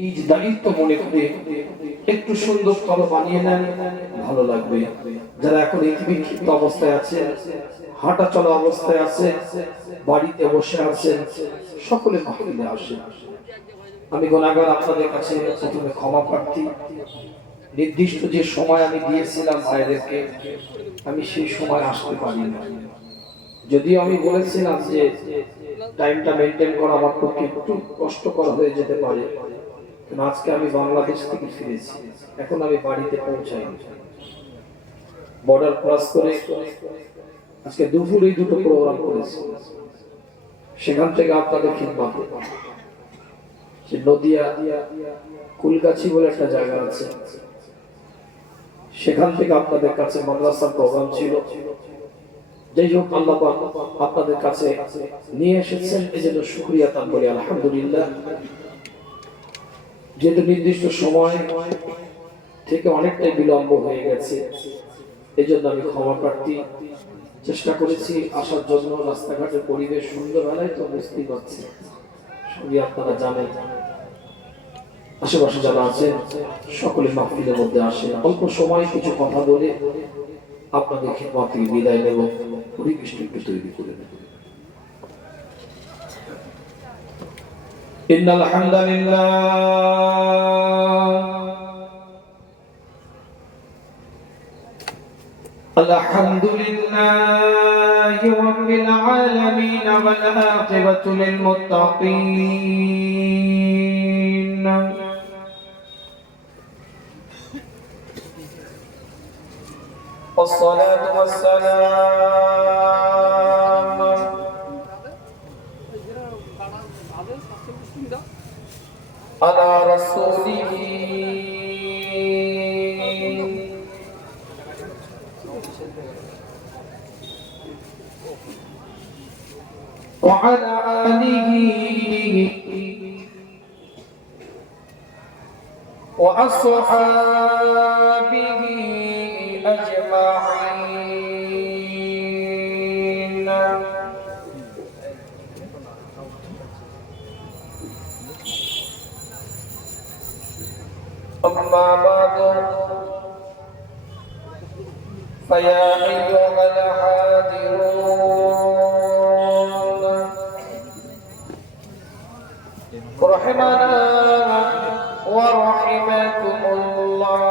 নিজ দায়িত্ব মনে করে একটু সুন্দর করে বানিয়ে নেন, ভালো লাগবে। যারা এখন বিক্ষিপ্ত অবস্থায় আছে, হাঁটা চলা অবস্থায় আছে, বাড়িতে বসে আছেন, সকলে মাহফিলে আসেন। আমি গুনাহগার, আপনাদের কাছে প্রথমে ক্ষমা প্রার্থী। নির্দিষ্ট যে সময় আমি দিয়েছিলাম ভাইদেরকে, আমি সেই সময় আসতে পারিনি। যদিও আমি বলেছিলাম যে টাইমটা মেনটেন করা আমার পক্ষে একটু কষ্টকর হয়ে যেতে পারে, কিন্তু আজকে আমি বাংলাদেশ থেকে ফিরেছি, এখন আমি বাড়িতে পৌঁছাইনি। বর্ডার ক্রস করে আজকে দুপুরে দুটো প্রোগ্রাম করেছি। সেখান থেকে আপনাদের খিদমত, সে নদিয়া কুলগাছি বলে একটা জায়গা আছে, সেখান থেকে আপনাদের কাছে মাদ্রাসার প্রোগ্রাম ছিল। যাই হোক, আল্লাহ পাক আপনাদের কাছে নিয়ে এসেছেন, এজন্য শুকরিয়া তান বলি আলহামদুলিল্লাহ। যেহেতু নির্দিষ্ট সময় থেকে অনেকটাই বিলম্ব হয়ে গেছে, এই জন্য আমি ক্ষমা প্রার্থী। চেষ্টা করেছি আসার জন্য, রাস্তাঘাটের পরিবেশ সুন্দর হলেই তো বুঝতেই পারছি, সবই আপনারা জানেন। আশেপাশে যারা আছে সকলে মাহফিলের মধ্যে আসে, অল্প সময় কিছু কথা বলে আপনাদের খিদমত থেকে বিদায় নেব। পরিবেশটা একটু তৈরি করে নেব। ইন্নাল হামদালিল্লাহ আলহামদুলিল্লাহি রাব্বিল আলামিন ওয়াল আকিবাতু লিল মুত্তাকিন। والصلاة والسلام على رسوله وعلى آله وأصحابه أجمعين. أما بعد، فيا أيها الحاضرون رحمنا ورحمكم الله.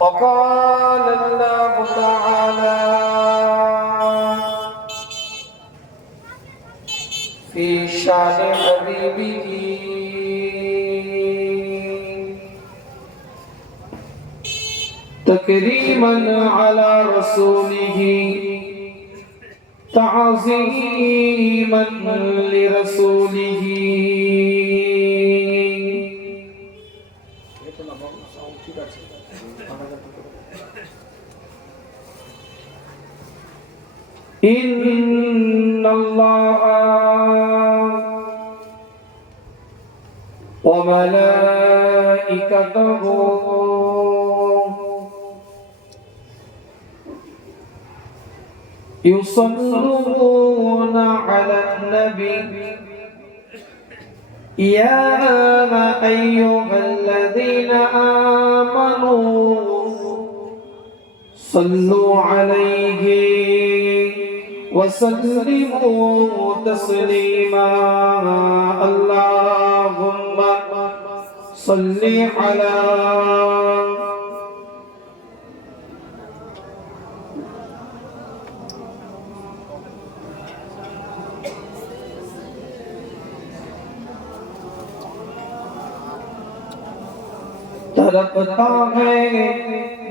وقال الله تعالى في شان حبيبه تكريما على رسوله تعظيما لرسوله. إن الله وملائكته يصلون على النبي يا أيها الذين آمنوا صلوا عليه وسلموا تسليما. اللهم صل على तड़पता है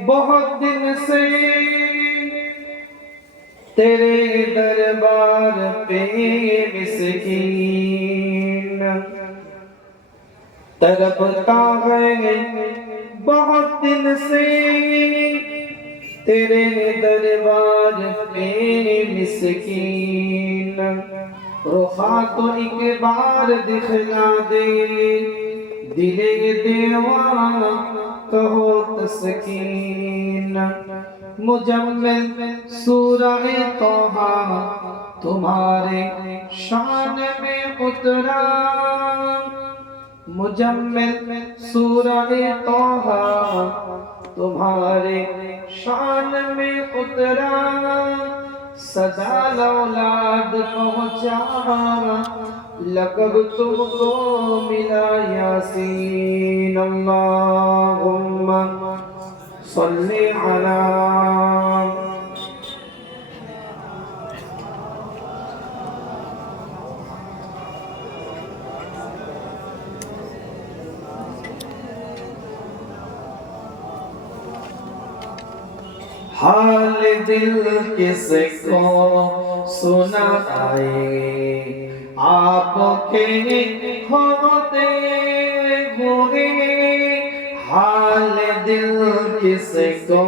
बहुत दिन से तेरे दरबार पे मिस्कीन, तड़पता है बहुत दिन से तेरे दरबार पे मिस्कीन। रुखा तो एक बार दिखला दे, दिले दीवाना कहो तस्कीन। मुजम्मिल सूरह तोहा तुम्हारे शान में उतरा मुजम्मिल सूरह तौहा तुम्हारे शान में उतरा सदा लौलाद पहुंचा लक़ब तुमको मिला यासीन अल्लाहुम्मा सल्ली अला हाल दिल किसको सुनाए आपके होते हुए हाल दिल किसको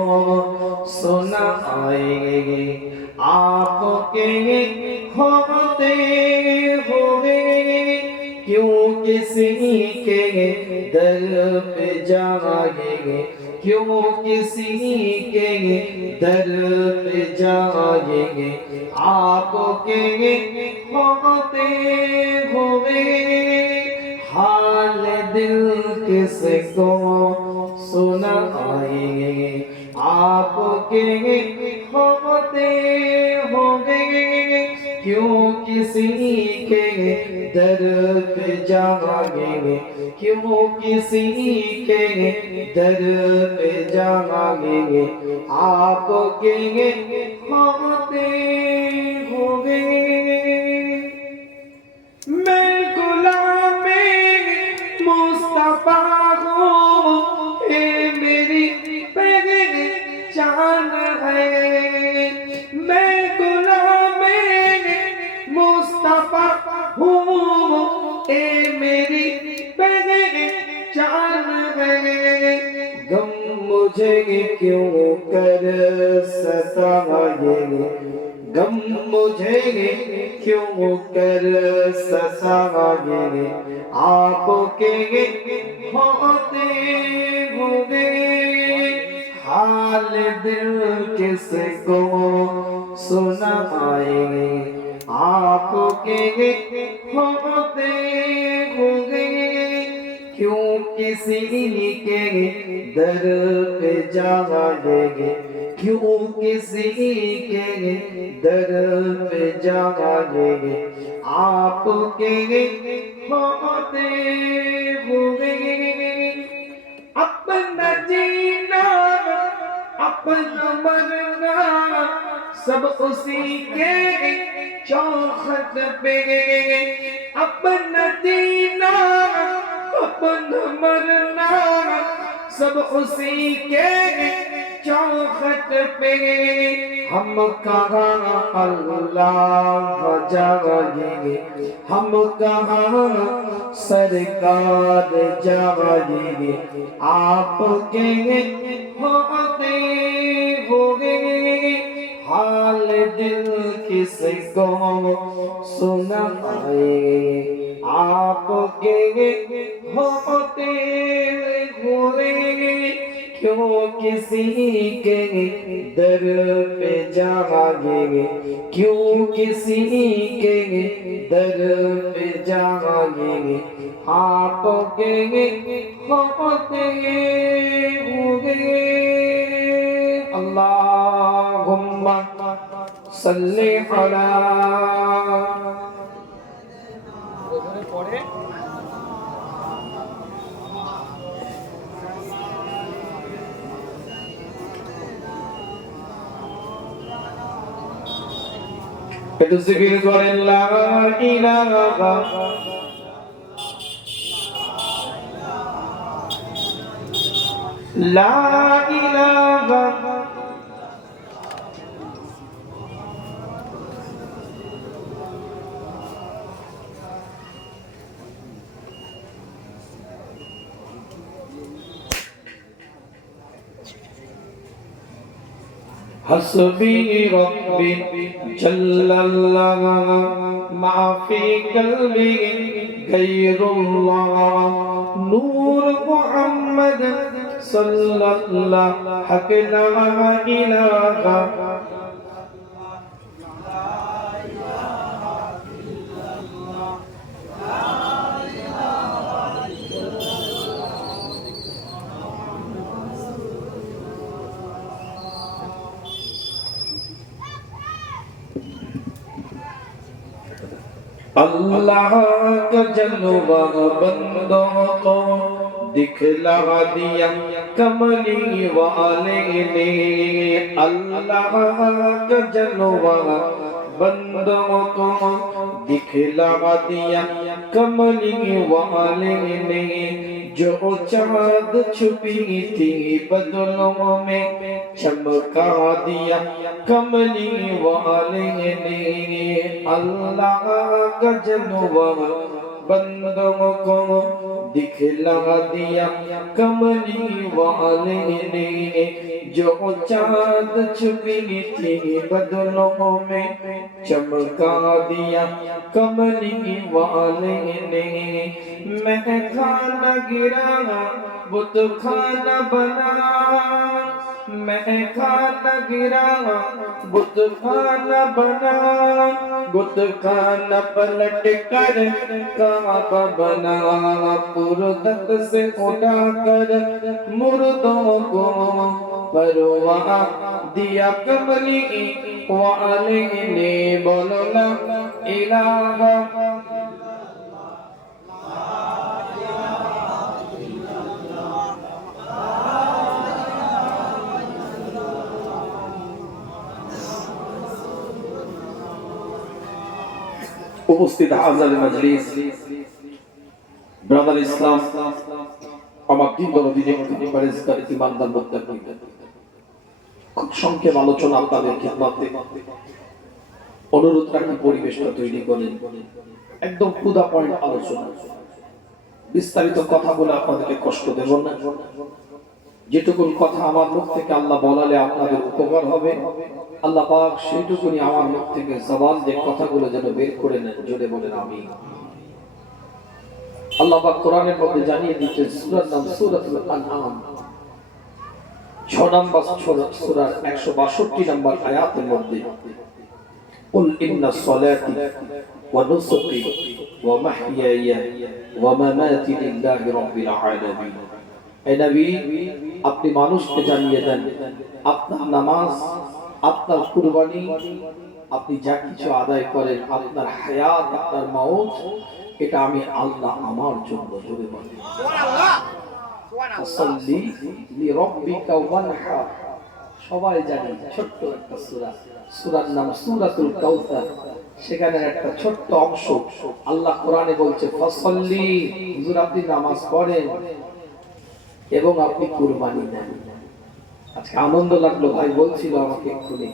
सुनाए आपके होते हुए क्यों किसी के दर पे जाएंगे क्यों किसी के दर पे जाएंगे आपके होते हुए हाल दिल किसको सुनाएंगे आपके होते हुए क्यों किसी के दर पे जाएंगे क्यों किसी के दर पे जाएंगे आपके होते हुए मैं गुलाम मुस्तफा हूँ ये मेरी पहचान है मैं गुलाम मुस्तफा हूँ ये मेरी पहचान है गम मुझे क्यों कर सताएंगे गम मुझे क्यों कर सताएंगे आपके होते हुए हाल दिल किसको सुनाएंगे आपके होते हुए क्यों किसी के दर पे जाएंगे क्यों किसी के दर पे जाएंगे आपके होते हुए अपना जीना अपना मरना सब उसी के चौखट पे अपना जीना अपना मरना सब उसी के चौखट पे हम कहाँ अल्लाह जाएंगे हम कहाँ सरकार जाएंगे आपके होते हुए हाल दिल किसको सुनाए आपके होते हुए क्यों किसी के दर पे जाएंगे क्यों किसी के दर पे जाएंगे आपके होते हुए अल्लाहुम्मा सल्ली अला पढ़े একটু জিকির করেন লা ইলাহা লা ইলাহা हस्बी रब्बी जल्लल्लाह मा फी कल्बी गैरुल्लाह नूर मुहम्मद सल्लल्लाहु हक ला इलाहा अल्लाह का जलवा बंदों को दिखला दिया कमली वाले ने। अल्लाह का जलवा बंदों को दिखला दिया कमली वाले ने। जो चाँद छुपी थी बदलों में चमका दिया कमली वाले ने। अल्लाह का जलवा बंदों को दिखला दिया कमली वाले ने। जो चाँद छुपी थी बदलों में चमका दिया कमली वाले ने। मैं खाना गिरा बुत खाना बना, मैं खाना गिरा बुत खाना बना। बुत खाना पलट कर काबा बना। पुरदत से उठा कर मुर्दों को परवा दिया कमली वाले ने। बोलो ला इलाहा উপস্থিত হাজার মজলিস ব্রাদার ইসলাম আমার দিন দরদিনে পরিষ্কার ইমানদার মুত্তাকিন, খুব সংক্ষেপ আলোচনা আপনাদের খিদমতে অনুরোধ রাখি পরিবেশটা তৈরি করেন। একদম টু দা পয়েন্ট আলোচনা, বিস্তারিত কথা বলে আপনাদেরকে কষ্ট দেব না। যেটুকু কথা আমার মুখ থেকে আল্লাহ বলালে আপনাদের উপকার হবে, আল্লাহ পাক সেইটুকুনি আমার মুখ থেকে জবান দিয়ে কথাগুলো যেন বের করে নেন। জোরে বলেন আমিন। আল্লাহ পাক কোরআনের মধ্যে জানিয়ে দিচ্ছেন, সূরার নাম সূরাতুল আনআম, 6 নম্বর সূরার 162 নম্বর আয়াতের মধ্যে কুল ইন্নাস সালাতি ওয়া নুসুকি ওয়া মাহইয়ায়া ওয়া মামাতি লিল্লাহি রাব্বিল আলামিন। হে নবী, আপনি মানুষকে জানিয়ে দেন আপনার নামাজ, আপনার কুরবানি, আপনি যা কিছু আদায় করেন, আপনার হায়াত, আপনার মাউত, এটা আমি আল্লাহ আমার জন্য। জোরে বলেন সুবহানাল্লাহ। সাল্লি লিরাব্বিকা ওয়ানহার। সবাই জানি ছোট্ট একটা সূরা, সূরার নাম সূরাতুল কাউসার। সেখানে একটা ছোট্ট অংশ আল্লাহ কোরআনে বলছে ফাসাল্লি, হুজুর আপনি নামাজ পড়েন এবং আপনি কুরবানি দেন। আজকে আনন্দ লাগলো, ভাই বলছিল আমাকে এক্ষুনি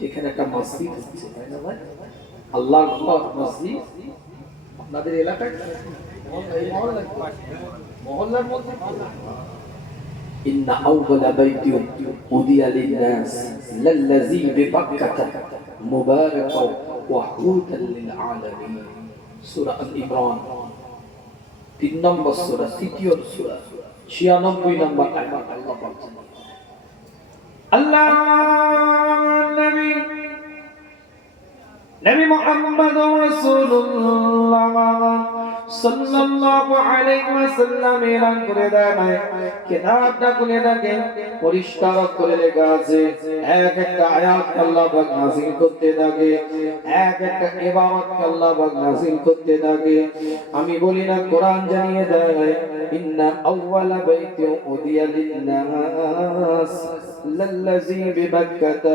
যেখানে একটা মসজিদ হচ্ছে, তাই না ভাই? আল্লাহর ঘর মসজিদ আপনাদের এলাকায় মহল্লার মধ্যে। ইন্না আউওয়ালা বাইতিন উদিয়া লিন-নাস লাল্লাযী বিবাক্কাতা মুবারাকাও ওয়া হুদাল লিল আলামিন। সূরা আল ইমরান 3 নম্বর সূরা, তৃতীয় সূরা, 96 নম্বর আয়াত। আল্লাহ বলছেন, আল্লাহ নবী মুহাম্মদ রাসূলুল্লাহ সাল্লাল্লাহু আলাইহি ওয়াসাল্লাম এলান করে দেন, কিতাবটা খুলে দেখেন, পরিষ্কার করে লেখা আছে, এক একটা আয়াত আল্লাহ পাক নাযিল করতে থাকে, এক একটা ইবাদত আল্লাহ পাক নাযিল করতে থাকে। আমি বলি না, কোরআন জানিয়ে দেয়, ইন্না আউওয়ালা বাইতিন উদিয়া লিন-নাস লাল্লাযী বিবাক্কাতা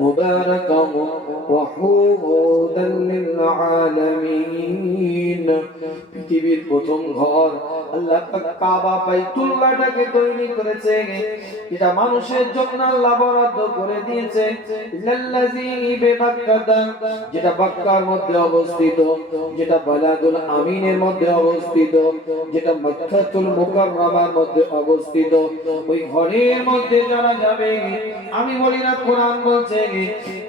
মুবারাকাও ওয়া হুদাল লিল আলামিন। পৃথিবীর প্রথম ঘর আল্লাহ পাক কাবা বাইতুল্লাহটাকে তৈরি করেছে, এটা মানুষের জন্য আল্লাহ বরাদ্দ করে দিয়েছে। লাল্লাযী বিবাক্কাতা, যেটা মক্কার মধ্যে অবস্থিত, যেটা বালাদুল আমিনের মধ্যে অবস্থিত, যেটা মক্কাতুল মুকাররমার মধ্যে অবস্থিত। ওই ঘরের মধ্যে যারা যাবে, আমি বলি না, কোরআন বলছে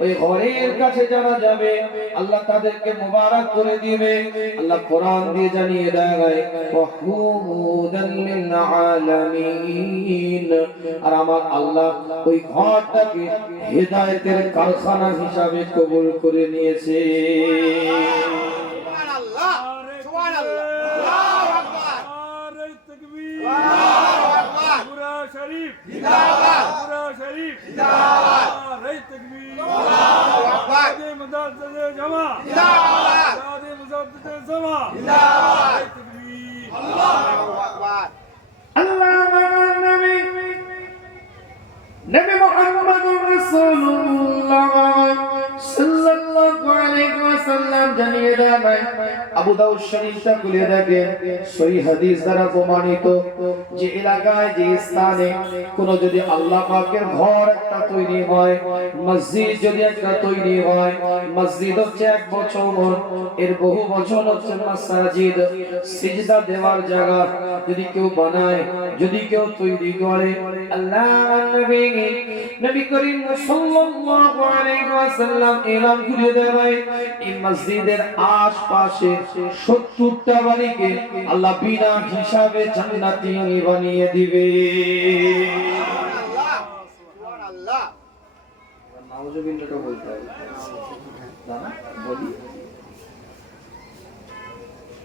ওই ঘরের কাছে যারা যাবে আল্লাহ তাদেরকে মুবারক করে দিবে। আল্লাহ কোরআন দিয়ে জানিয়ে দেয়, ওয়াহুদাল লিল আলামিন। আর আমার আল্লাহ ওই ঘরটাকে হেদায়েতের কারখানা হিসাবে কবুল করে নিয়েছে। সুবহানাল্লাহ, সুবহানাল্লাহ, আল্লাহু আকবার, নারে তাকবীর, আল্লাহু আকবার, পুরা শরীফ জিন্দাবাদ, পুরা শরীফ জিন্দাবাদ, নারে তাকবীর, আল্লাহু আকবার, মদদ জামা জিন্দাবাদ, নবী মুহাম্মদুর রাসূলুল্লাহ সাল্লাল্লাহু আলাইহি ওয়াসাল্লাম জানিয়ে দেন, আবু দাউদ শরীফটা খুলে দেখেন, সহিহ হাদিস দ্বারা প্রমাণিত যে এলাকায় যে স্থানে কোন যদি আল্লাহ পাকের ঘর একটা তৈরি হয়, মসজিদ যদি একটা তৈরি হয়, মসজিদ হচ্ছে এক বছর, এর বহু বছর হচ্ছে মাসাজিদ, সিজদা দেওয়ার জায়গা যদি কেউ বানায়, যদি কেউ তৈরি করে, আল্লাহ নবী করিম সাল্লাল্লাহু আলাইহি ওয়াসাল্লাম এলান করে দেয়, এই মসজিদের আশপাশে 70টা বাড়িকে আল্লাহ বিনা হিসাবে জান্নাতি বানিয়ে দিবে। সুবহানাল্লাহ, সুবহানাল্লাহ। নাউজুবিল্লাহটা বলতে হবে না, বলি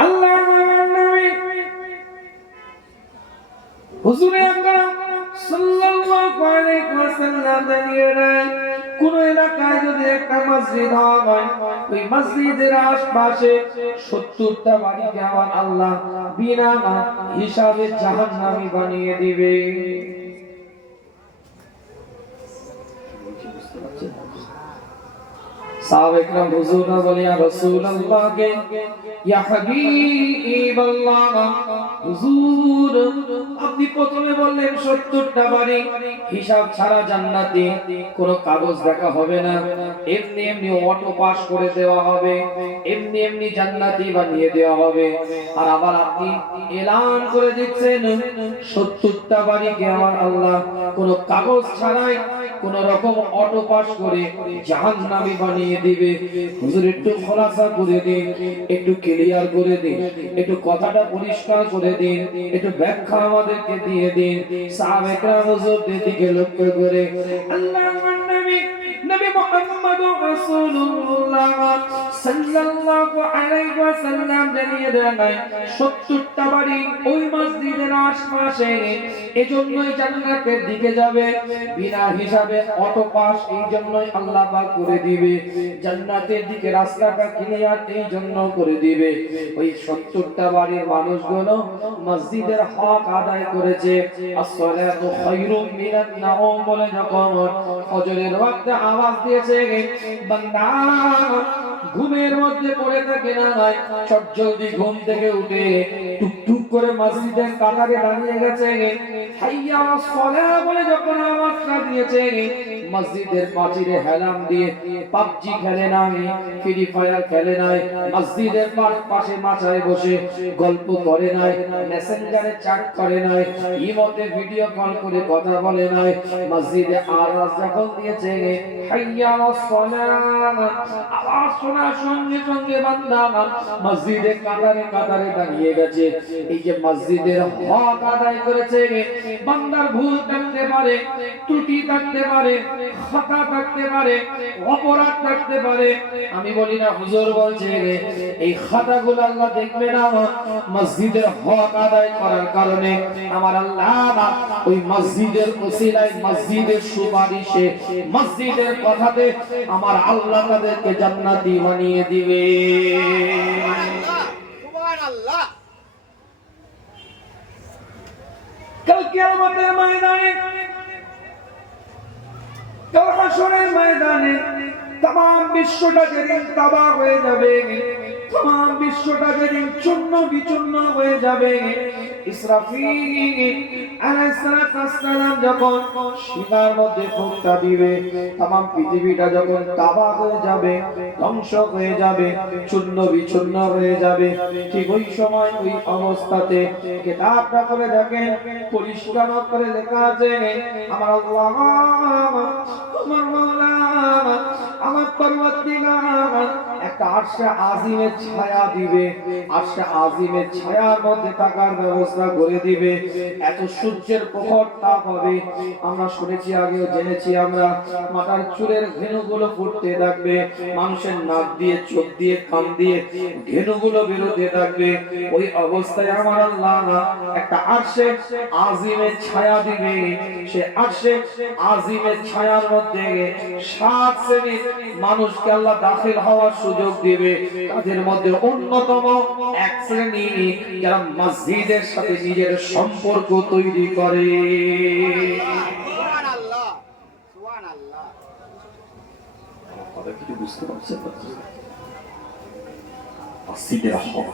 আল্লাহ নবী হুজুর আকরাম সাল্লাল্লাহু আলাইহি ওয়াসাল্লাম জানিয়ে দেন, কোন এলাকায় যদি একটা মসজিদ হয়, ওই মসজিদের আশপাশে 70টা বাড়িকে আমার আল্লাহ বিনা হিসাবে জাহান্নামী বানিয়ে দিবে। সাহাবা ইকরাম হুজুর বলে, ইয়া রাসূলুল্লাহ কে ইয়া হাবিবাল্লাহ, হুজুর আপনি প্রথমে বললেন 70টা বাড়ি হিসাব ছাড়া জান্নাতি, কোনো কাগজ দেখা হবে না, এমনি এমনি অটো পাস করে দেওয়া হবে, এমনি এমনি জান্নাতি বানিয়ে দেওয়া হবে। আর আবার আপনি এলান করে দিচ্ছেন 70টা বাড়িকে আমার আল্লাহ কোনো কাগজ ছাড়াই কোন রকম অটো পাস করে জাহান্নামী বানিয়ে দিবে। হুজুর একটু খোলাসা করে দিন, একটু ক্লিয়ার করে দিন, একটু কথাটা পরিষ্কার করে দিন, একটু ব্যাখ্যা আমাদেরকে দিয়ে দিন। সাহাবায়ে কেরাম হুজুরদের দিকে লক্ষ্য করে আল্লাহর নবী নবী মুহাম্মদুর রাসূলুল্লাহ সাল্লাল্লাহু আলাইহি ওয়াসাল্লাম জানিয়ে দেন, 70টা বাড়ি ওই মসজিদের আশপাশে, এজন্যই জান্নাতের দিকে যাবে বিনা হিসাবে অটো পাস, এই জন্যই আল্লাহ পাক করে দিবে জান্নাতের দিকে রাস্তাটা ক্লিয়ার, এই জন্য করে দিবে। ওই 70টা বাড়ির মানুষগুলো মসজিদের হক আদায় করেছে। আসসালাতু খায়রুম মিনান নাওম বলে যখন ফজরের ওয়াক্তে আওয়াজ দিয়েছে, বান্দা ঘুমের মধ্যে পড়ে থাকে না, চটজলদি ঘুম থেকে উঠে টুকটুক করে মসজিদের কাতারে দাঁড়িয়ে গেছে, হাইয়া আলাস সালাহ বলে যখন আওয়াজটা দিয়েছে, মসজিদের পাঁচিলে হেলাম দিয়ে পাবজি খেলে নাই, ফ্রি ফায়ার খেলে নাই, মসজিদের পাশে মাচায় বসে গল্প করে নাই, মেসেঞ্জারে চ্যাট করে নাই, ইমোতে ভিডিও কল করে কথা বলে নাই, মসজিদে আওয়াজ যখন দিয়েছে হাইয়া আলাস সালাহ, আওয়াজ শোনার সঙ্গে সঙ্গে বান্দা মসজিদে কাতারে কাতারে দাঁড়িয়ে গেছে। এই যে মসজিদের হক আদায় করেছে, বান্দার ভুল থাকতে পারে, ত্রুটি থাকতে পারে, খাতা থাকতে পারে, অপরাধ থাকতে পারে, আমি বলি না, হুজুর বলছে এই খাতাগুলো আল্লাহ দেখবে না, মসজিদের হক আদায় করার কারণে আমার আল্লাহ ওই মসজিদের ওসিলায়, মসজিদের সুপারিশে, মসজিদের কথাতে আমার আল্লাহ তাদেরকে জান্নাতি বানিয়ে দিবে। সুবহানাল্লাহ। কাল কিয়ামতের ময়দানে, কাল হাশরের ময়দানে तमाम বিশ্বটা যেদিন তাবাহ হয়ে যাবে, तमाम বিশ্বটা যেদিন চূর্ণ বিচূর্ণ হয়ে যাবে, ইসরাফিল আলাইহিস সালাম যখন শিকার মধ্যে ফুঁকটা দিবে, तमाम পৃথিবীটা যখন তাবাহ হয়ে যাবে, ধ্বংস হয়ে যাবে, চূর্ণ বিচূর্ণ হয়ে যাবে, ঠিক ওই সময় ওই অবস্থাতে কিতাবটা করে দেখেন, পরিষ্কার করে লেখা আছে, আমার আল্লাহ, আমার মাওলা, আমার পরওয়ারদিগার একটা আরশে আজিমের ছায়া দিবে, আরশে আজিমের ছায়ার মধ্যে থাকার ব্যবস্থা করে দিবে। এত সূর্যের প্রখর তাপ হবে, আমরা শুনেছি, আগেও জেনেছি আমরা, মাথার চুলের ঘেনুগুলো ফুটতে থাকবে, মানুষের নাক দিয়ে, চোখ দিয়ে, কান দিয়ে ঘেনুগুলো বেরোতে থাকবে। ওই অবস্থায় আমার আল্লাহ একটা আরশে আজিমের ছায়া দিবে, সে আরশে আজিমের ছায়ার মধ্যে 7 শ্রেণীর মানুষকে আল্লাহ দাখিল হওয়ার সুযোগ দিবে। তাদের মধ্যে অন্যতম এক শ্রেণী যারা মসজিদের সাথে নিজের সম্পর্ক তৈরি করে। সুবহানাল্লাহ সুবহানাল্লাহ। কথা কি বুঝতে পারছেন? মসজিদের হক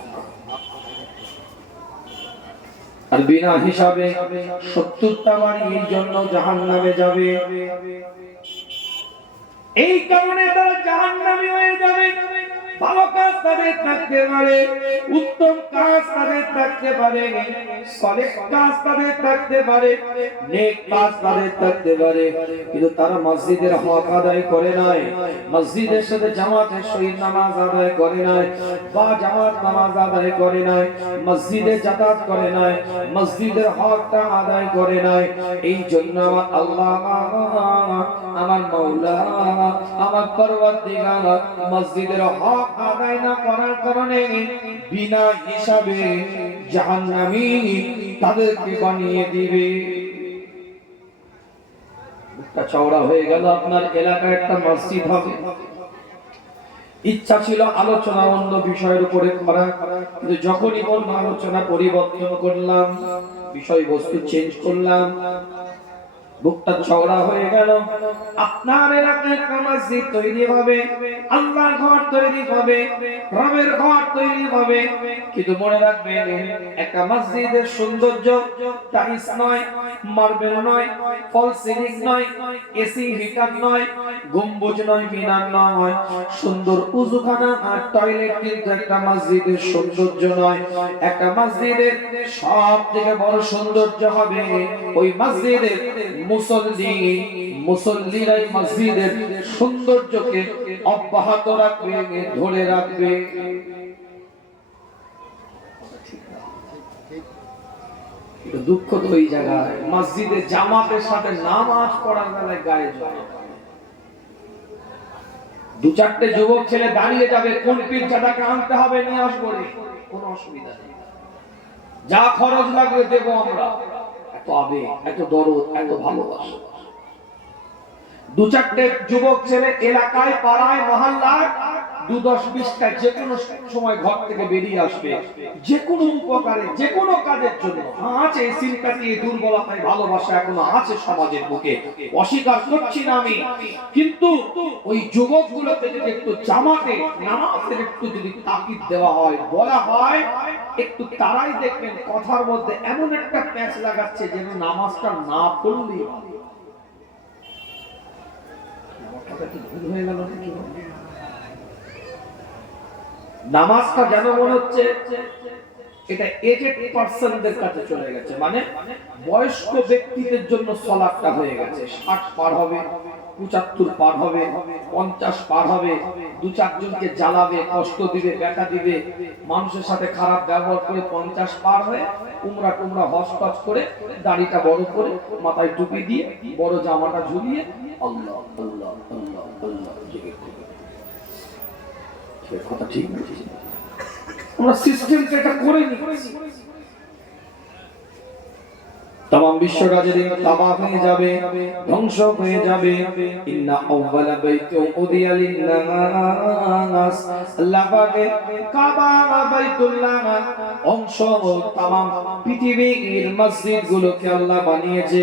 আর বিনা হিসাবে 70টা বাড়ির জন্য জাহান্নামে যাবে। এই কারণে তারা জাহান্নামী হয়ে যাবে। ভালো কাজ তাদের থাকতে পারে, উত্তম কাজ তাদের থাকতে পারে, সালেহ কাজ তাদের থাকতে পারে, নেক কাজ তাদের থাকতে পারে, কিন্তু তারা মসজিদের হক আদায় করে নাই, মসজিদের সাথে জামাতের সহিত নামাজ আদায় করে নাই, বা জামাত নামাজ আদায় করে নাই, মসজিদে যাতায়াত করে নাই, মসজিদের হকটা আদায় করে নাই। এই জন্য আমার আল্লাহ, আমার মাওলা, আমার পরওয়ারদিগার মসজিদের হক আদায় না করার কারণে বিনা হিসাবে জাহান্নামী তাদেরকে বানিয়ে দিবে। একটা চওড়া হয়ে গেল, আপনার এলাকায় একটা মসজিদ হবে। ইচ্ছা ছিল আলোচনা অন্য বিষয়ের উপরে করা, কিন্তু যখনই বললাম আলোচনা পরিবর্তন করলাম, বিষয়বস্তু চেঞ্জ করলাম, বুকটা চওড়া হয়ে গেল। আপনার এলাকায় একটা মসজিদ তৈরি হবে, আল্লাহর ঘর তৈরি হবে, রবের ঘর তৈরি হবে, কিন্তু মনে রাখবেন একটা মসজিদের সৌন্দর্য টাইলস নয়, মার্বেল নয়, ফল সিলিং নয়, এসি হিটার নয়, গম্বুজ নয়, মিনার নয়, সুন্দর উযুখানা আর টয়লেট কিন্তু একটা মসজিদের সৌন্দর্য নয়। একটা মসজিদের সবথেকে বড় সৌন্দর্য হবে ওই মসজিদের মুসল্লিরাই মসজিদের সৌন্দর্যকে অব্যাহত রাখবে, ধরে রাখবে। দুঃখ তো ওই জায়গায় মসজিদে জামাতের সাথে নামাজ পড়ার বেলায় গায়ে জ্বলে। দু চারটে যুবক ছেলে দাঁড়িয়ে যাবে, কোন পীরজাদাকে আনতে হবে নিয়ে আসবো, কোনো অসুবিধা নেই, যা খরচ লাগবে দেবো আমরা। এত আবেগ, এত দরদ, এত ভালোবাসা। দু চারটে যুবক ছেলে এলাকায়, পাড়ায়, মহল্লায় 2-10-20টা যে কোনো সময় ঘর থেকে বেরিয়ে আসবে, যে কোনো উপকারে, যে কোনো কাজের জন্য। আছে সিম্পাথি, দুর্বলতায় ভালোবাসা এখনো আছে সমাজের বুকে, অস্বীকার করছি না আমি, কিন্তু ওই যুবকগুলোকে যদি একটু জামাতে নামাজের একটু যদি তাকিদ দেওয়া হয়, বলা হয়, একটু তারাই দেখবেন কথার মধ্যে এমন একটা প্যাঁচ লাগাচ্ছে যেন নামাজটা না পড়লেই নামাজটা যেন মনে হচ্ছে এটা এজেড পারসনদের কাছে চলে গেছে, মানে বয়স্ক ব্যক্তিদের জন্য সালাতটা হয়ে গেছে। 60 পার হবে, 75 পার হবে, 50 পার হবে, দু চারজনকে জ্বালাবে, কষ্ট দিবে, ব্যাটা দিবে, মানুষের সাথে খারাপ ব্যবহার করে 50 পার হয়ে উমরা টুমরা হজ টজ করে, দাড়িটা বড় করে, মাথায় টুপি দিয়ে, বড় জামাটা ঝুলিয়ে আল্লাহ আল্লাহ আল্লাহ আল্লাহ জিকির করবে। সে কথা ঠিক না, আমরা সিস্টেমটা এটা করে নিচ্ছি। तमाम विश्वটা যেদিন তাবাহ হয়ে যাবে, ধ্বংস হয়ে যাবে। ইন্না আউয়ালা বাইতুন উদিয়া লিন-নাস, আল্লাহ পাকে কাবা বাইতুল্লাহ অংশ तमाम পৃথিবীর মসজিদগুলোকে আল্লাহ বানিয়েছে।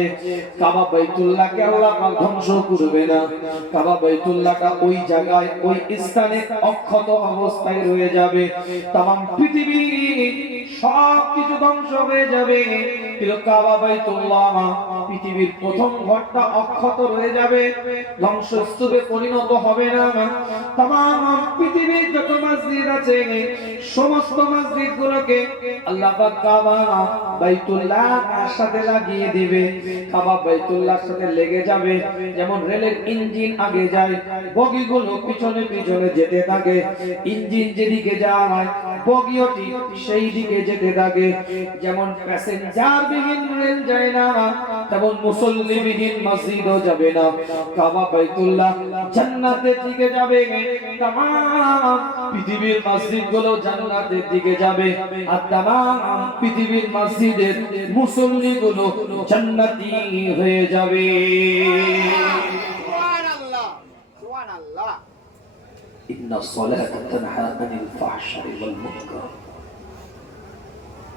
কাবা বাইতুল্লাহকে আল্লাহ পাক ধ্বংস করবে না। কাবা বাইতুল্লাহটা ওই জায়গায়, ওই স্থানে অক্ষত অবস্থায় রয়ে যাবে। तमाम পৃথিবী সব কিছু ধ্বংস হয়ে যাবে, কিন্তু কাবা বাইতুল্লাহ পৃথিবীর প্রথম ঘরটা অক্ষত রয়ে যাবে, ধ্বংসস্তূপে পরিণত হবে না। तमाम পৃথিবীর যত মসজিদ আছে সমস্ত মসজিদগুলোকে আল্লাহ পাক কাবা বাইতুল্লাহর সাথে লাগিয়ে দিবে। কাবা বাইতুল্লাহর সাথে লেগে যাবে, যেমন রেলের ইঞ্জিন আগে যায়, বগিগুলো পিছনে পিছনে যেতে থাকে, ইঞ্জিন যেদিকে যায় বগিও ঠিক সেই দিকে যেতে থাকে। যেমন প্যাসেঞ্জার বিহীন রেল যায় না, তেমন মুসল্লি বিহীন মসজিদও যাবে না। কাবা বাইতুল্লাহ জান্নাতের দিকে যাবে, तमाम পৃথিবীর মসজিদগুলো জান্নাতের দিকে যাবে, আর तमाम পৃথিবীর মসজিদের মুসল্লিগুলো জান্নাতি হয়ে যাবে। সুবহানাল্লাহ সুবহানাল্লাহ। ইন্না সলাতা তানহা আনিল ফাহশাই ওয়াল মুনকার।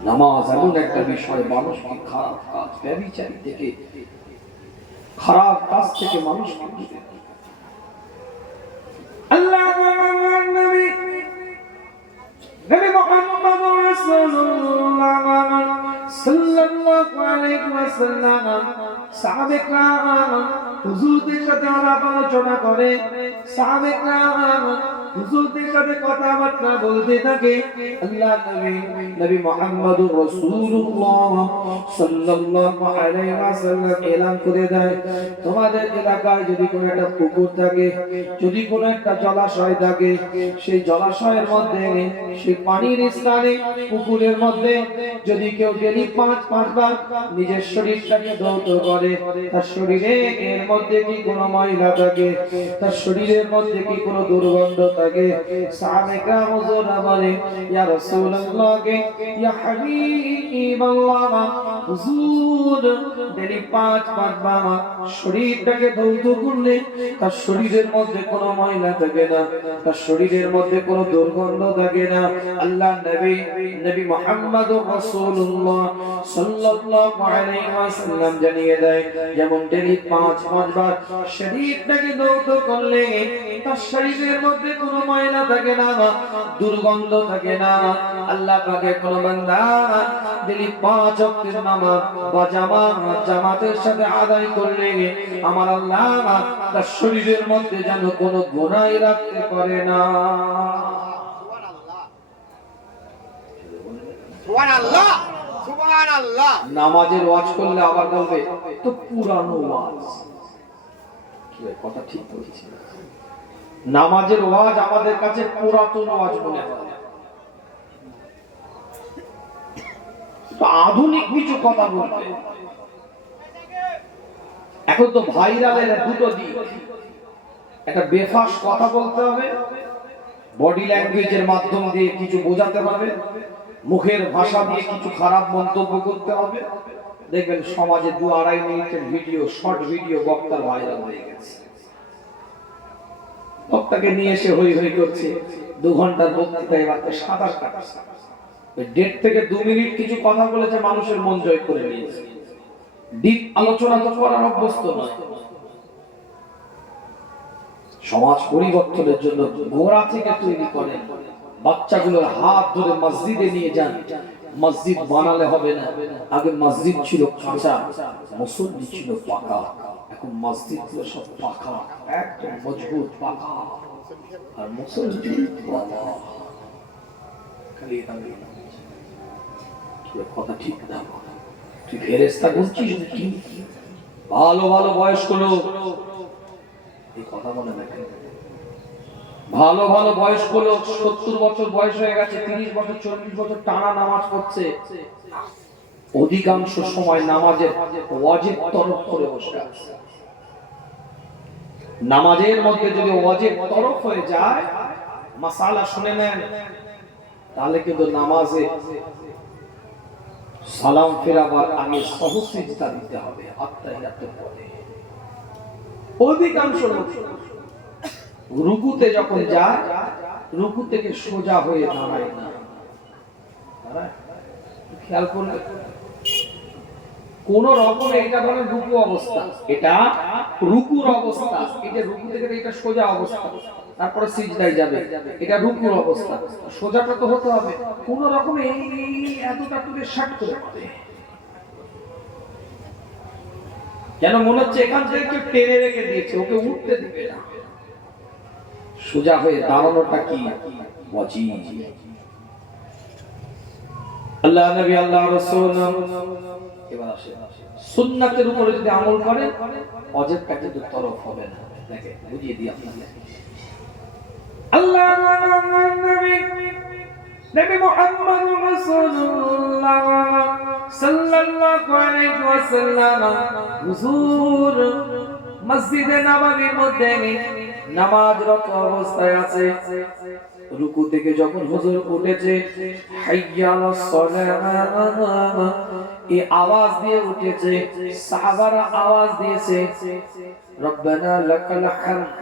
নামাজ এমন একটা বিষয় মানুষকে খারাপ কাজ, ব্যভিচারী থেকে, খারাপ কাজ থেকে মানুষকে দূরে রাখে। আল্লাহ নবী মুহাম্মদ রাসূলুল্লাহ সাল্লাল্লাহু আলাইহি ওয়াসাল্লাম সাহাবে کرام হুজুরদের সাথে আলাপ আলোচনা করে, সাহাবে کرام হুজুরদের সাথে কথাবার্তা বলতে থাকে। আল্লাহ নবী মুহাম্মদুর রাসূলুল্লাহ সাল্লাল্লাহু আলাইহি ওয়াসাল্লাম এলান করে দেয়, তোমাদের এলাকায় যদি কোনো একটা পুকুর থাকে, যদি কোনো একটা জলাশয় থাকে, সেই জলাশয়ের মধ্যে, সেই পানির স্থানে, পুকুরের মধ্যে যদি কেউ ডেলি 5 বার নিজের শরীরটাকে ধৌত করে, তার শরীরে এর মধ্যে কি কোনো ময়লা থাকে, তার শরীরের মধ্যে কি কোনো দুর্গন্ধ থাকে, সাহাবে کرام হুজুররা বলে, ইয়া রাসূলুল্লাহ, ইয়া হাবিবাল্লাহ, হুজুর ডেলি 5 বার শরীরটাকে ধৌত করলে তার শরীরের মধ্যে কোনো ময়লা থাকে না, তার শরীরের মধ্যে কোনো দুর্গন্ধ থাকে না। আল্লাহ নবী মুহাম্মদুর রাসূলুল্লাহ সাল্লাল্লাহু আলাইহি ওয়াসাল্লাম জানিয়ে দেয়, যেমন ডেলি 5 বার শরীরটাকে ধৌত করলে তার শরীরের মধ্যে কোনো ময়লা থাকে না, দুর্গন্ধ থাকে না। আল্লাহ পাকের কোন বান্দা ডেলি 5 ওয়াক্তের নামাজ বা জামাতের সাথে আদায় করলে আমার আল্লাহ তার শরীরের মধ্যে যেন কোনো গুনাহ রাখতে পারে না। সুবহানাল্লাহ, সুবহানাল্লাহ। নামাজের ওয়াজ করলে আবার বলবে তো পুরানো ওয়াজ, কি কথা ঠিক বলেছি? নামাজের ওয়াজ আমাদের কাছে পুরাতন ওয়াজ মনে হয়, তো আধুনিক কিছু কথা বলবে। এখন তো ভাইরালের দুটো দিক, একটা বেফাস কথা বলতে হবে, বডি ল্যাঙ্গুয়েজের মাধ্যম দিয়ে কিছু বোঝাতে হবে, মুখের ভাষা দিয়ে কিছু খারাপ মন্তব্য করতে হবে। দেখবেন সমাজে 2-2.5 মিনিটের ভিডিও, শর্ট ভিডিও বক্তার ভাইরাল হয়ে গেছে। বক্তাকে নিয়ে এসে হই হই করছে, 2 ঘন্টার বক্তৃতা এবার সাঁতার কাটছে। 1.5 থেকে 2 মিনিট কিছু কথা বলেছে, মানুষের মন জয় করে নিয়েছে। ডিপ আলোচনা তো করার অভ্যস্ত নয়। সমাজ পরিবর্তনের জন্য গোড়া থেকে তৈরি করেন, বাচ্চাগুলোর হাত ধরে মসজিদে নিয়ে যান। মসজিদ বানালে হবে না, আগে মসজিদ ছিল কাঁচা, মুসল্লি ছিল পাকা। এখন মসজিদ গুলো সব পাকা, একদম মজবুত পাকা, আর মুসল্লি বাবা খালি দাঁড়িয়ে। কথা ঠিক না, তুই ফেরেশতা বলছিস নাকি? ভালো ভালো বয়স্ক লোক, এই কথা মনে রাখেন, ভালো ভালো বয়স্ক লোক 70 বছর বয়স হয়ে গেছে, 30 বছর 40 বছর টানা নামাজ পড়ছে, অধিকাংশ সময় নামাজের ওয়াজিব তরফ করে বসে আছে। নামাজের মধ্যে যদি ওয়াজিব তরফ হয়ে যায়, মাসালা শুনে নেন, তাহলে কিন্তু নামাজে সালাম ফেরাবার আগে সহজ সিজদা দিতে হবে আত্তাহিয়াতের পরে। অধিকাংশ লোক রুকুতে যখন যায়, রুকু থেকে সোজা হয়ে দাঁড়ায় না। খেয়াল করলে কোন রকমে এটা বলে রুকু অবস্থা, এটা রুকুর অবস্থা, এটা রুকু থেকে এটা সোজা অবস্থা, তারপরে সিজদায় যাবে, এটা রুকুর অবস্থা। সোজাটা তো হতে হবে, কোন রকমে এতটা তুলে শাট করে পাবে, যেন মনে হচ্ছে এখান থেকে কেউ টেনে রেখে দিয়েছে, ওকে উঠতে দিবে না। সোজা হয়ে দাঁড়ানোটা কি ওয়াজিব। আল্লাহ নবী আল্লাহ রাসূল এবার আসে সুন্নাতের উপরে যদি আমল করে, ওয়াজিবটা কিন্তু তরফ হবে না। দেখে বুঝিয়ে দিই আপনাদের। আল্লাহ নবী মুহাম্মদ রাসূলুল্লাহ সাল্লাল্লাহু আলাইহি ওয়াসাল্লাম হুজুর মসজিদে নববীর মধ্যে নামাজরত অবস্থায় আছে। রুকু থেকে যখন হুজুর উঠেছে, হাইয়া আলাস সালাহ এই আওয়াজ দিয়ে উঠেছে, সাহাবারা আওয়াজ দিয়েছে, রব্বানা লাকাল হামদ,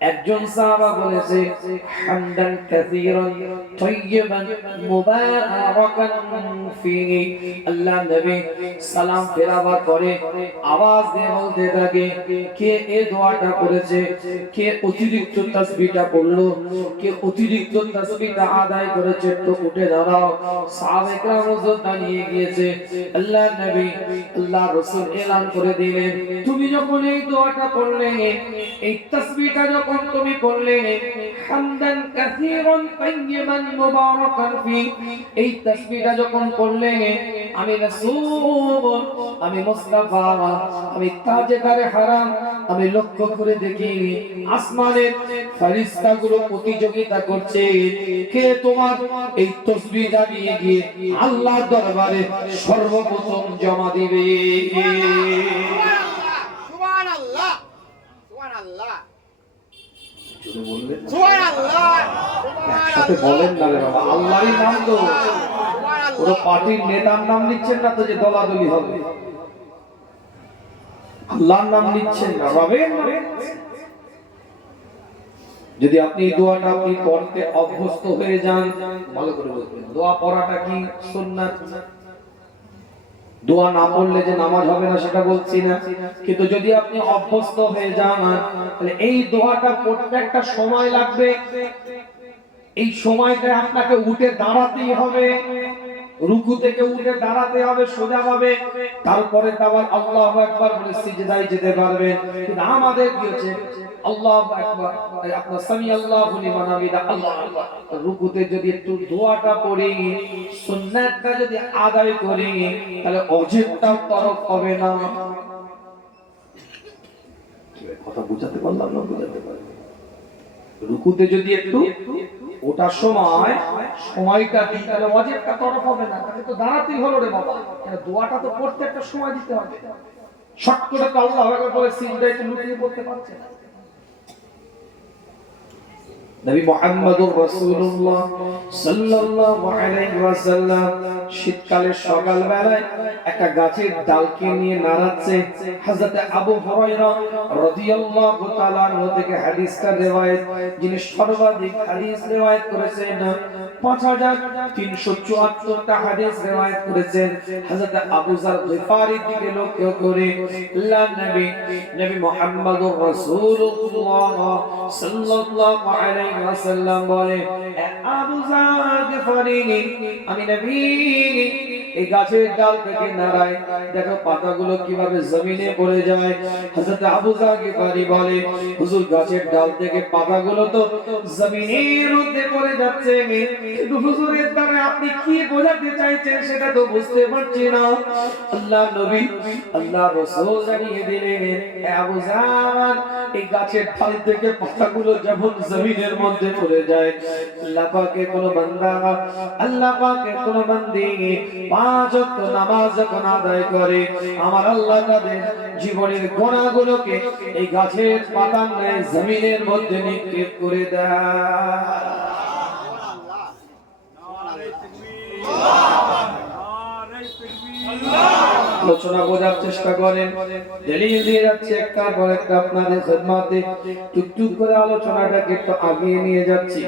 একজন সাহাবা বলেছে হামদান কাসীরান তাইয়িবান মুবারাকান ফিহি। আল্লাহ নবী সালাম ফেরাবার পরে আওয়াজ দিয়ে বলতে থাকে, কে এই দোয়াটা করেছে, কে অতিরিক্ত তাসবিহটা পড়লো, কে অতিরিক্ত তাসবিহটা আদায় করেছে, তো উঠে দাঁড়াও। সাহাবায়ে কেরাম হুজুর দাঁড়িয়ে গিয়েছে। আল্লাহ নবী আল্লাহ রাসূল এলান করে দিলেন, তুমি যখন এই দোয়াটা পড়লে, এই তাসবিহটা যখন তুমি পড়লে, হামদান কাসীরান তাইয়িবান মুবারাকান ফি, এই তাসবিহটা যখন পড়লে, আমি রাসূল, আমি মুস্তাফা, আমি তাজেদারে হারাম, আমি লক্ষ্য করে দেখি আসমানের ফেরেশতাগুলো প্রতিযোগিতা করছে, কে তোমার এই তাসবিহটা নিয়ে গিয়ে আল্লাহর দরবারে সর্বপ্রথম জমা দিবে। সুবহানাল্লাহ, সুবহানাল্লাহ, শুধু বললেন সুবহানাল্লাহ, একসাথে বলেন না রে বাবা, আল্লাহরই নাম তো, পুরো সুবহানাল্লাহ। পার্টির নেতার নাম নিচ্ছেন না তো যে দলাদলি হবে, আল্লাহর নাম নিচ্ছেন না, রবের নাম। যদি আপনি এই দোয়াটা আপনি পড়তে অভ্যস্ত হয়ে যান, ভালো করে বুঝবেন দোয়া পড়াটা কি সুন্নাত। দোয়া না পড়লে যে নামাজ হবে না সেটা বলছি না, কিন্তু যদি আপনি অভ্যস্ত হয়ে যান, তাহলে এই দোয়াটা পড়তে একটা সময় লাগবে। এই সময়টা আপনাকে উঠে দাঁড়াতেই হবে, রুকু থেকে উঠে দাঁড়াতে হবে সোজাভাবে, তারপরে আবার আল্লাহু আকবার বলে সিজদায় যেতে পারবেন। কিন্তু আমাদের কি হচ্ছে, আল্লাহু আকবার, আপনার সামি আল্লাহু লিমান হামিদা, আল্লাহু আকবার, রুকুতে যদি একটু দোয়াটা পড়ি, সুন্নাতটা যদি আদায় করি, তাহলে অজিবটা তরফ হবে না। কথা বুঝাতে পারলাম না? বুঝাতে পারি? রুকুতে যদি একটু ওটার সময় সময়টা দিই, তাহলে ওয়াজিবটা তরফ হবে না। তাহলে তো দাঁড়াতেই হলো রে বাবা, দোয়াটা তো পড়তে একটা সময় দিতে হবে। শর্ট করে তো আল্লাহু আকবার বলে সিজদায় তো লুটিয়ে পড়তে পারছে না। নবী মুহাম্মদুর রাসূলুল্লাহ সাল্লাল্লাহু আলাইহি ওয়াসাল্লাম শীতকালের সকাল বেলায় একটা গাছের ডালকে নিয়ে নাড়াচ্ছে। হযরত আবু হুরায়রা রাদিয়াল্লাহু তাআলা আনহু থেকে হাদিসটা রওয়ায়াত, যিনি সর্বাধিক হাদিস রওয়ায়াত করেছেন, 5374টা হাদিস রওয়ায়াত করেছেন। হযরত আবু যার গিফারির দিকে লক্ষ্য করে আল্লাহর নবী মুহাম্মদুর রাসূলুল্লাহ সাল্লাল্লাহু আলাইহি ওয়াসাল্লাম বলে, আবু যার গিফারি, আমি নবী এই গাছের ডাল থেকে নাড়াই, দেখো পাতাগুলো কিভাবে জমিনে পড়ে যায়। হযরত আবু যার গিফারি বলে, হুজুর গাছের ডাল থেকে পাতাগুলো তো জমিনের মধ্যে পড়ে যাচ্ছে, কিন্তু হুজুরের দ্বারা আপনি কি বোঝাতে চাইছেন সেটা তো বুঝতে পারছি না। আল্লাহ নবী আল্লাহ রাসূল জানিয়ে দিলেন, আবু যার, এই গাছের ডাল থেকে পাতাগুলো যখন জমিনের মধ্যে পড়ে যায়, আল্লাহ পাকের কোন বান্দা, আল্লাহ পাকের কোন বান্দি 5 ওয়াক্ত নামাজ যখন আদায় করে, আমার আল্লাহ তাদের জীবনের গুনাহগুলোকে এই গাছের পাতার ন্যায় জমিনের মধ্যে নিক্ষেপ করে দেয়। আলোচনা বোঝার চেষ্টা করেন, দলিল দিয়ে যাচ্ছে একটা পর একটা আপনাদের খিদমতে, টুকটুক করে আলোচনাটাকে একটু আগিয়ে নিয়ে যাচ্ছি।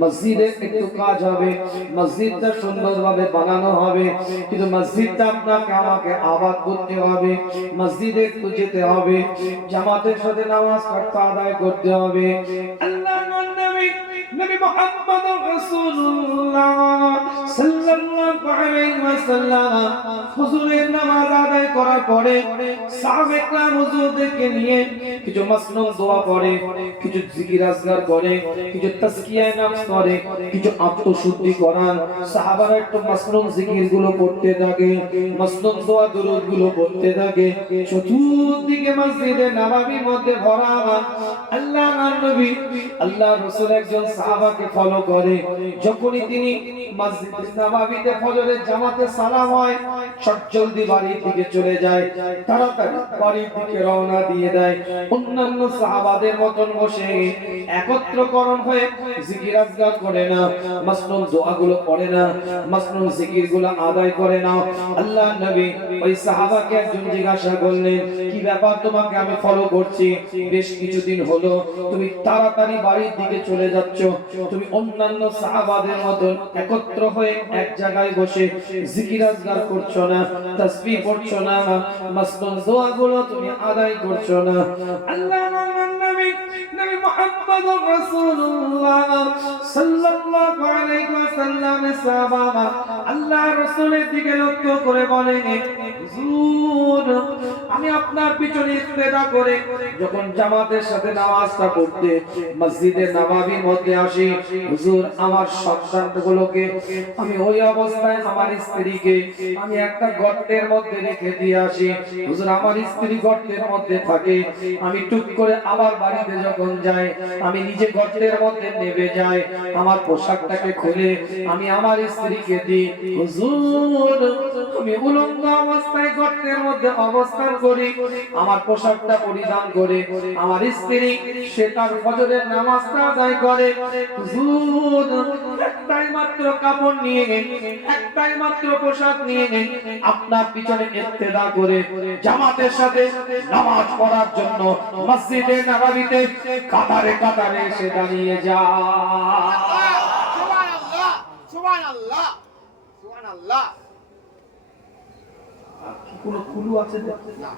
মসজিদে একটু কাজ হবে, মসজিদটা সুন্দরভাবে বানানো হবে, কিন্তু মসজিদটা আপনাকে আমাকে আবাদ করতে হবে, মসজিদে একটু যেতে হবে, জামাতের সাথে নামাজ পড়তে আদায় করতে হবে। আল্লাহর নবী নবী মুহাম্মদুর রাসূলুল্লাহ সাল্লাল্লাহু আলাইহি ওয়াসাল্লাম হুজুরের নামাজ আদায় করার পরে সাহাবায়ে কেরাম হুজুরদেরকে নিয়ে কিছু মাসনুন দোয়া পড়ে, কিছু জিকির আজকার করে, কিছু তাজকিয়ায়ে নফস করে, কিছু আত্মশুদ্ধি করান। সাহাবারা একটু মাসনুন জিকির গুলো পড়তে থাকে, মাসনুন দোয়া দরুদ গুলো পড়তে থাকে। চতুর্দিকে মসজিদে নববীর মধ্যে ভরা। আল্লাহর নবী আল্লাহর রাসূল একজন সাহাবাকে ফলো করে, যখনই তিনি মসজিদে নববীতে ফজরের জামাতে সালাম হয়, চট জলদি বাড়ির দিকে চলে যায়, তাড়াতাড়ি বাড়ির দিকে রওনা দিয়ে দেয়। অন্যান্য সাহাবাদের মতন বসে একত্রকরণ হয়ে জিকির আজকার করে না, মাসনুন দোয়াগুলো পড়ে না, মাসনুন জিকিরগুলো আদায় করে না। আল্লাহ নবী ওই সাহাবাকে একজন জিজ্ঞাসা করলেন, কি ব্যাপার, তোমাকে আমি ফলো করছি, বেশ কিছুদিন হলো তুমি তাড়াতাড়ি বাড়ির দিকে চলে যাচ্ছ, তুমি অন্যান্য সাহাবাদের মতন একত্র হয়ে এক জায়গায় বসে জিকির আজকার করছো না, তাসবিহ পড়ছো না, মাসনুন দোয়াগুলো তুমি আদায় করছো না। আল্লাহ নবী মুহাম্মদুর রাসূলুল্লাহ সাল্লাল্লাহু আলাইহি ওয়াসাল্লাম সাহাবা আল্লাহ রাসূলের দিকে লক্ষ্য করে বলেন, হুজুর আমি আপনার পিছনে ইক্তেদা করে যখন জামাতের সাথে নামাজটা পড়তে মসজিদে নববীর মধ্যে আসি, হুজুর আমার সন্তানগুলোকে আমি ওই অবস্থায় আমার স্ত্রীকে আমি একটা গর্তের মধ্যে রেখে দিয়ে আসি। হুজুর আমার স্ত্রী গর্তের মধ্যে থাকে, আমি টুক করে আবার বাড়িতে যখন যাই আমি নিজে গর্তের মধ্যে নেমে যাই, আমার পোশাকটাকে খুলে আমি আমার স্ত্রীকে দিই। হুজুর আমি উলঙ্গ অবস্থায় গর্তের মধ্যে অবস্থান করি, আমার পোশাকটা পরিধান করে আমার স্ত্রী সে তার ফজরের নামাজটা আদায় করে। হুজুর একটাই মাত্র কাপড় নিয়ে, একটাই মাত্র পোশাক নিয়ে আপনার পিছনে ইক্তেদা করে জামাতের সাথে নামাজ পড়ার জন্য মসজিদে নববীতে কাতারে কাতারে এসে দাঁড়িয়ে যায়। সুবহানাল্লাহ, সুবহানাল্লাহ, সুবহানাল্লাহ। কি কোনো কুলু আছে না?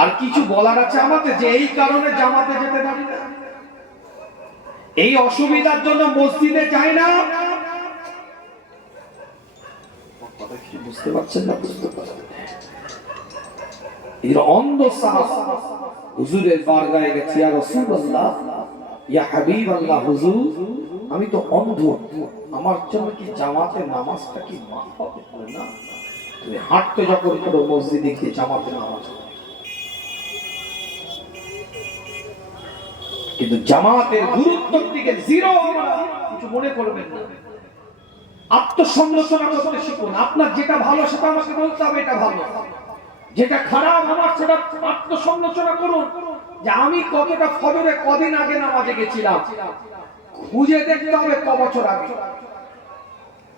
আর কিছু বলার আছে আমাদের যে এই কারণে জামাতে যেতে পারি না, এই অসুবিধার জন্য মসজিদে যাই না? কথা কি বুঝতে পারছেন না? বুঝতে পারছেন? এর অন্ধ সাহাবা হুজুরের বারগাহে গেছে, ইয়া রাসূলুল্লাহ, ইয়া হাবিবাল্লাহ, হুজুর আমি তো অন্ধ, আমার জন্য কি জামাতে নামাজটা কি মাফ হবে? না, তুমি হাঁটতে যখন করো মসজিদে গিয়ে জামাতে নামাজ, কিন্তু জামাতের গুরুত্বের দিকে জিরো কিছু মনে করবেন না। আত্মসমালোচনা করতে শিখুন, আপনার যেটা ভালো সেটা আমাকে বলতে হবে এটা ভালো, যেটা খারাপ আমার সেটা আত্মসমালোচনা করুন, যে আমি কতটা ফজরে কদিন আগে নামাজে গেছিলাম, খুঁজে দেখতে হবে ক বছর আগে।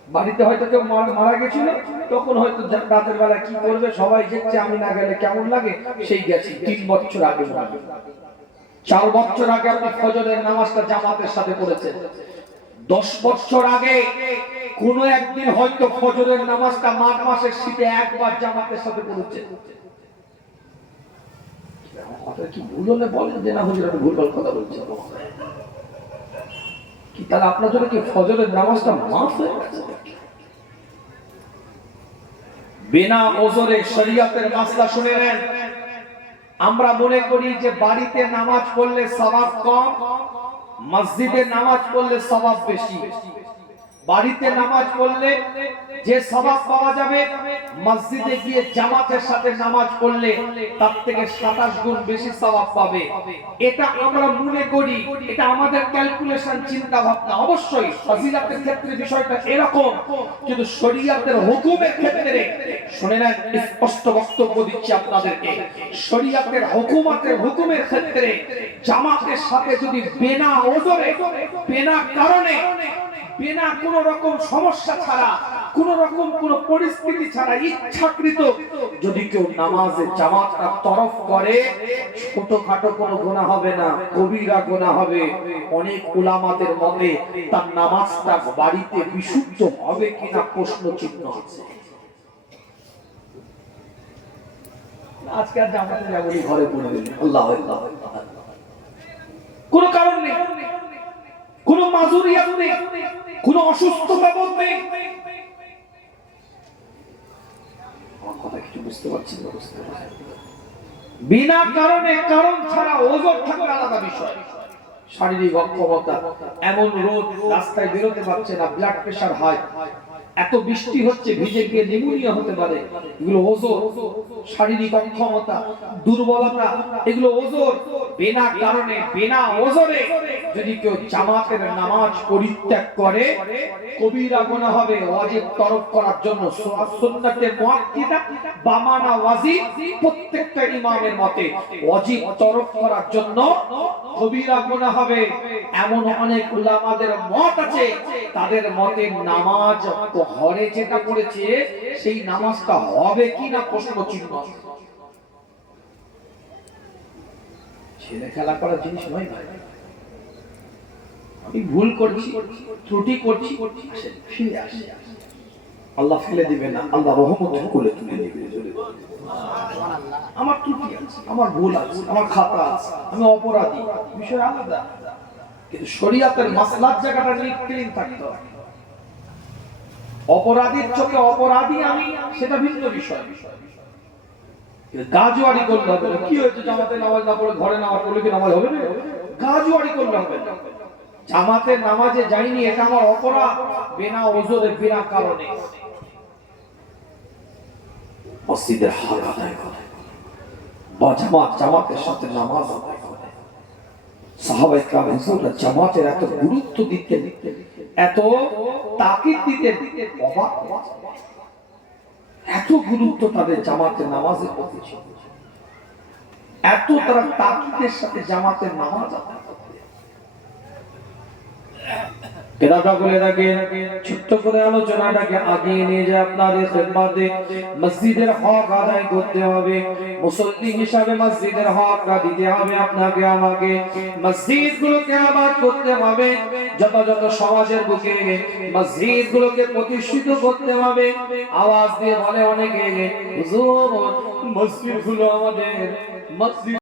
বাড়িতে হয়তো কেউ মারা গেছিল, তখন হয়তো রাতের বেলা কি করবে সবাই দেখছে, আমি না গেলে কেমন লাগে, সেই গেছি 3 বছর আগে, 4 বছর আগে আপনি ফজরের নামাজটা জামাতের সাথে পড়েছেন, 10 বছর আগে কোন একদিন হয়তো ফজরের নামাজটা মাঘ মাসের শীতে একবার জামাতের সাথে পড়েছেন। কথা কি ভুল হলে বলেন যে না হুজুর আমি ভুলভাল কথা বলছি, কি তাহলে আপনার জন্য কি ফজরের নামাজটা মাফ হয়ে গেছে? বিনা ওজরে শরীয়তের মাসলা শুনে নেন। আমরা মনে করি যে বাড়িতে নামাজ পড়লে সওয়াব কম, মসজিদে নামাজ পড়লে সওয়াব বেশি। বাড়িতে নামাজ পড়লে যে সওয়াব পাওয়া যাবে, মসজিদে গিয়ে জামাতের সাথে নামাজ পড়লে তার থেকে 27 গুণ বেশি সওয়াব পাবে। এটা আমরা মনে করি, এটা আমাদের ক্যালকুলেশন, চিন্তা ভাবনা। অবশ্যই ফজিলতের ক্ষেত্রে বিষয়টা এরকম, কিন্তু শরীয়তের হুকুমের ক্ষেত্রে শুনে নেন, স্পষ্ট বক্তব্য দিচ্ছি আপনাদেরকে। শরীয়তের হুকুমের ক্ষেত্রে জামাতের সাথে যদি বিনা ওজরে, বিনা কারণে, বিনা কোন রকম সমস্যা ছাড়া, কোন রকম কোন পরিস্থিতি ছাড়া ইচ্ছাকৃত যদি কেউ নামাজে জামাতটা তরফ করে, ছোটখাটো কোনো গুনাহ হবে না, কবিরা গুনাহ হবে। অনেক উলামাদের মতে তার নামাজটা বাড়িতে বিশুদ্ধ হবে কিনা প্রশ্ন চিহ্ন আছে। আজকে আর জামাতে যাবনি, ঘরে পড়ে গেলেন, আল্লাহ আল্লাহ, কোনো কারণ নেই, কোনো মাজুরিয়াত নেই, কোনো অসুস্থতা নেই। আমার কথা কিছু বুঝতে পারছেন না? বিনা কারণে, কারণ ছাড়া ওজর থাকা আলাদা বিষয়। শারীরিক অক্ষমতা, এমন রোদ, রাস্তায় বেরোতে পারছে না, ব্লাড প্রেশার হাই, এত বৃষ্টি হচ্ছে, ভিজে গিয়ে নিউমোনিয়া হতে পারে। এগুলো ওজোর, শারীরিক অক্ষমতা, দুর্বলতা, এগুলো ওজোর। বিনা কারণে, বিনা ওজরে যদি কেউ জামাতের নামাজ পরিত্যাগ করে, কবিরা গুনাহ হবে। ওয়াজিব তরক করার জন্য সুন্নাতে মুআক্কিদা বা মানা ওয়াজিব, প্রত্যেকটা ইমামের মতে ওয়াজিব তরক করার জন্য কবিরা গুনাহ হবে। এমন অনেক উলামাদের মত আছে, তাদের মতে নামাজ ঘরে যেটা পড়েছে সেই নামাজটা হবে কিনা প্রশ্ন চিহ্ন। ছেলে খেলা করার জিনিস নয় ভাই। আমি ভুল করছি, ত্রুটি করছি, আসেন ফিরে আসি। আল্লাহ ফেলে দিবে না, আল্লাহ রহমতের কোলে তুলে দিবে। আমার ত্রুটি আছে, আমার ভুল আছে, আমার খাতা আছে, আমি অপরাধী, বিষয় আলাদা। কিন্তু শরীয়তের মাসলার জায়গাটা নিয়ে ক্লিন থাকতে হবে। অপরাধীর চোখে অপরাধী আমি, সেটা ভিন্ন বিষয়। গাজুয়ারি করলে হবে না। কি হয়েছে, জামাতে নামাজ না পড়ে ঘরে নামাজ পড়লে কি নামাজ হবে না? গাজুয়ারি করলে হবে না। জামাতে নামাজে যাইনি, এটা আমার অপরাধ, বিনা ওজরে, বিনা কারণে। মসজিদের হক আদায় করে বা জামাতের সাথে নামাজ আদায় করে। সাহাবায়ে কেরাম হুজুররা জামাতের এত গুরুত্ব দিতেন, এত তাকিদ দিতেন, অবাক এত গুরুত্ব তাদের জামাতের নামাজের প্রতি ছিল, এত তারা তাকিদের সাথে জামাতের নামাজ আদায় করতেন। কেরাটা বলে রাখে, ছোট্ট করে আলোচনাটাকে আগিয়ে নিয়ে যায় আপনাদের খেদমতে। মসজিদের হক আদায় করতে হবে, মুসল্লি হিসাবে মসজিদের হকটা দিতে হবে আপনাকে আমাকে। মসজিদগুলোকে আবাদ করতে হবে, যথাযথ সমাজের বুকে মসজিদগুলোকে প্রতিষ্ঠিত করতে হবে। আওয়াজ দিয়ে বলে অনেকে, হুজুর মসজিদগুলো আমাদের, মসজিদ